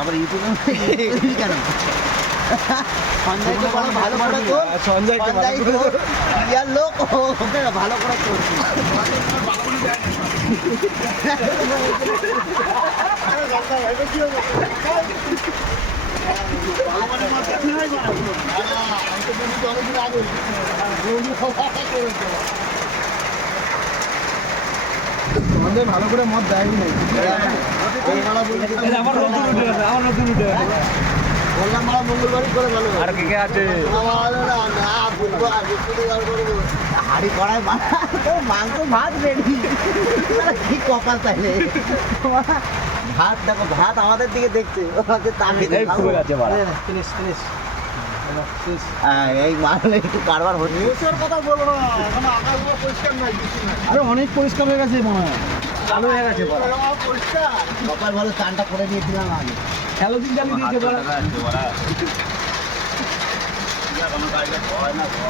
আবার ইউটিউবে কেন সঞ্জয়কে বলো ভালো করে তোর, সঞ্জয়কে ইয়ার লোক ওকে ভালো করে করছি। সঞ্জয় ভালো করে মদ দেয়নি, বললাম মারা মঙ্গলবারই করে ভালো। আর কে কে আছে? হাড়ি কড়াই মাংস ভাত রেডি, কি কপাল তাইলে। ভাত দেখো, ভাত আমাদের দিকে দেখছে, এই মারলে একটু কারবার হচ্ছে। কথা বলো না, পরিষ্কার নাই, আরে অনেক পরিষ্কার হয়ে গেছে মনে হয়, চালু হয়ে গেছে পরিষ্কার। কপাল ভালো, চানটা করে দিয়েছিলাম আগে। হ্যালোজিন জ্বালিয়ে দিয়েছে বড়া।